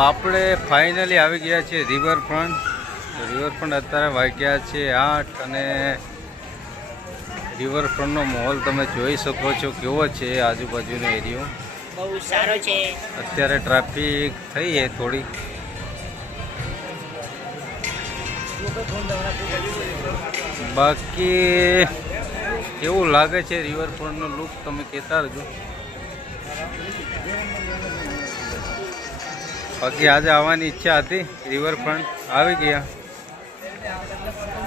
આપણે ફાઇનલી આવી ગયા છીએ રિવરફ્રન્ટ. રિવરફ્રન્ટ અત્યારે વાગ્યા છે 8 અને રિવરફ્રન્ટનો માહોલ તમે જોઈ શકો છો કેવો છે. આજુબાજુનો એરિયો બહુ સારો છે. અત્યારે ટ્રાફિક થઈ છે થોડી. બાકી કેવું લાગે છે રિવરફ્રન્ટનો લુક તમે કહેતા રહેજો. બાકી આજે આવવાની ઈચ્છા હતી, રિવરફ્રન્ટ આવી ગયા.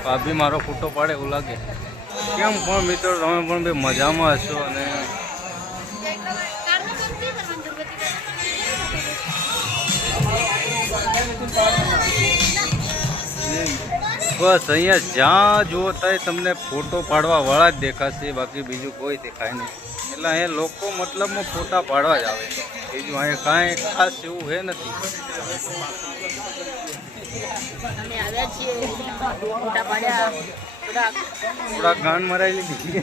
ભાભી મારો ફોટો પાડે એવું લાગે. કેમ પણ મિત્રો તમે પણ બે મજામાં હશો અને બસ અહીંયા જ્યાં જુઓ ત્યાં તમને ફોટો પાડવા વાળા જ દેખાશે, બાકી બીજું કોઈ દેખાય નહીં. એટલે અહીંયા લોકો મતલબમાં ફોટા પાડવા જ આવે, બીજું અહીંયા કાંઈ ખાસ એવું હે નથી. થોડા ગાન મરાઈ લીધી.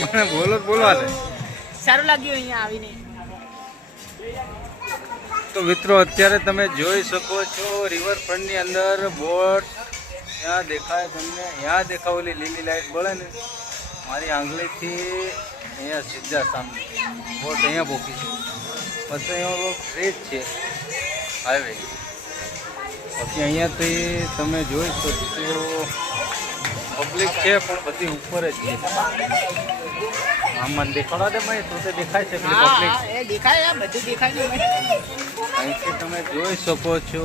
મને બોલવા દે. સારું લાગ્યું અહીંયા આવીને. તો મિત્રો અત્યારે તમે જોઈ શકો છો રિવરફ્રન્ટની અંદર બોટ ત્યાં દેખાય તમને. ત્યાં દેખાવેલી લીલી લાઈટ બળે ને મારી આંગળીથી અહીંયા સીધા સામે બોટ અહીંયા પોકી છે. પછી અહીંયા બ્રિજ છે, હાઈવે. પછી અહીંયાથી તમે જોઈ શકો પબ્લિક છે પણ બધી ઉપર જ છે. આમાં દેખાડવા દે ભાઈ તો દેખાય છે પેલી પબ્લિક. દેખાય બધું દેખાય. અહીંથી તમે જોઈ શકો છો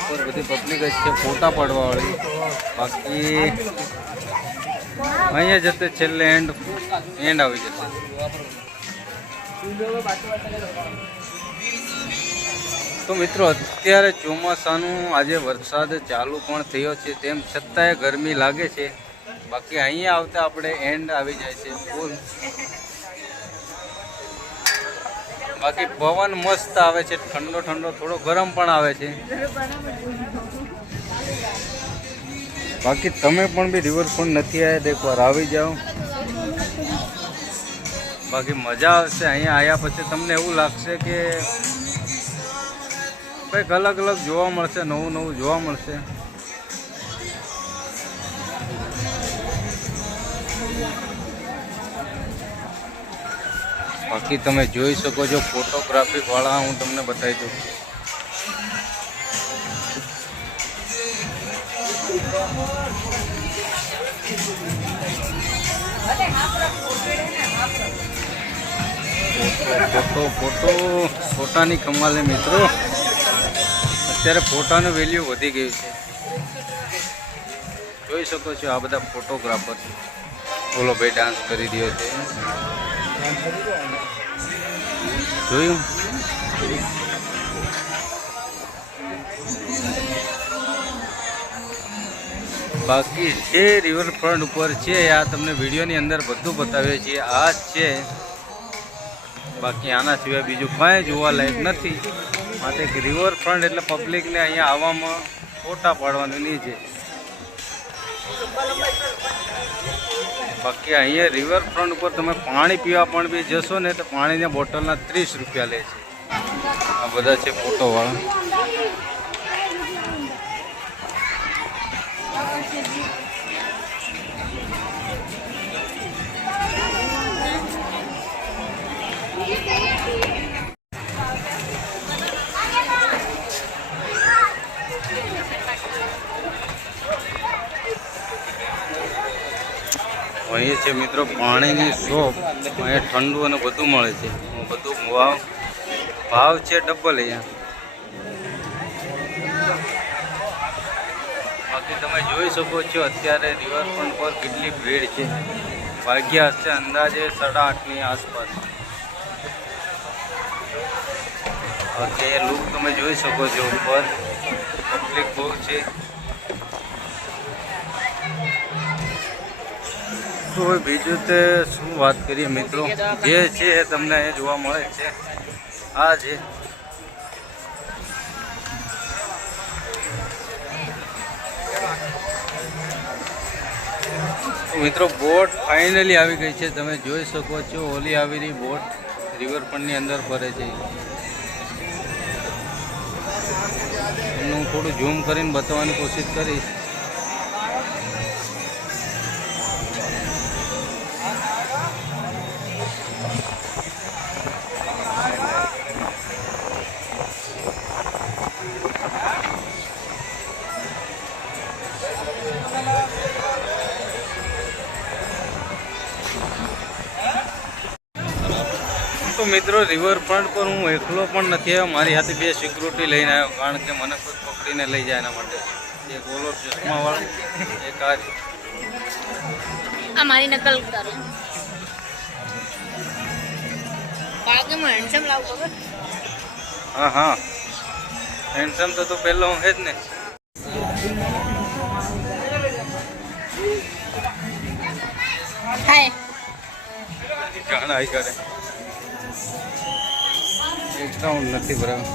ઉપર બધી પબ્લિક જ છે ફોટા પાડવા વાળી. બાકી અહીંયા જતે છેલ્લે એન્ડ આવી જશે. તો મિત્રો અત્યારે ચોમાસાનું આજે વરસાદ ચાલુ પણ થયો છે, તેમ છતાંય ગરમી લાગે છે. બાકી અહીંયા આવતા આપણે એન્ડ આવી જાય છે ફૂલ. બાકી પવન મસ્ત આવે છે, ઠંડો ઠંડો, થોડો ગરમ પણ આવે છે. બાકી તમે પણ બી રિવરફ્રન્ટ નથી આવ્યા તો એકવાર આવી જાઓ. બાકી મજા આવશે. અહીંયા આવ્યા પછી તમને એવું લાગશે કે કંઈક અલગ અલગ જોવા મળશે, નવું નવું જોવા મળશે. બાકી તમે જોઈ શકો છો ફોટોગ્રાફી વાળા હું તમને બતાવી દઉં. ફોટાની કમાલ છે મિત્રો. અત્યારે ફોટાનું વેલ્યુ વધી ગયું છે. જોઈ શકો છો આ બધા ફોટોગ્રાફર. ઓલો ભાઈ ડાન્સ કરી રહ્યો છે, જોયું. બાકી જે રિવરફ્રન્ટ ઉપર છે આ તમને વિડીયોની અંદર બધું બતાવીએ છીએ. આ જ છે, બાકી આના સિવાય બીજું કાંઈ જોવા લાયક નથી. માટે રિવરફ્રન્ટ એટલે પબ્લિકને અહીંયા આવવામાં ફોટા પાડવાનું નહીં છે. બાકી અહીંયા રિવરફ્રન્ટ ઉપર તમે પાણી પીવા પણ બી જશો ને તો પાણીના બોટલના 30 રૂપિયા લે છે. આ બધા છે ફોટોવાળા. અહીંયા છે મિત્રો પાણીની શોપ. અહીંયા ઠંડુ અને બધું મળે છે. બધું ભાવ છે ડબલ અહીંયા. બાકી તમે જોઈ શકો છો અત્યારે રિવરફ્રન્ટ પર કેટલી ભીડ છે. વાગ્યા હશે અંદાજે 8:30ની આસપાસ. બાકી એ લુક તમે જોઈ શકો છો ઉપર પબ્લિક બહુ છે. તો બીજું તે શું વાત કરીએ મિત્રો, જે છે એ તમને એ જોવા મળે છે. આ છે મિત્રો બોટ ફાઇનલી આવી ગઈ છે. તમે જોઈ શકો છો ઓલી આવેલી બોટ. રિવરફ્રન્ટની અંદર ફરે છે. એનું હું થોડું ઝૂમ કરીને બતાવવાની કોશિશ કરીશ. તો મિત્રો રિવરફ્રન્ટ પર હું એકલો પણ નથી આવ્યો, મારી સાથે 2 સિક્યુરિટી લઈને આવ્યો, કારણ કે મને કોઈ પકડીને લઈ જાય એના માટે. એક ઓલો ચશ્માવાળો, એક આ આ મારી નકલ કરો. બાકીમાં હેન્ડસમ લાવ ખબર. હા હા, હેન્ડસમ તો પહેલો હું જ ને. હાય ઘણા આઈ કરે એકાઉન્ટ નથી બરાબર.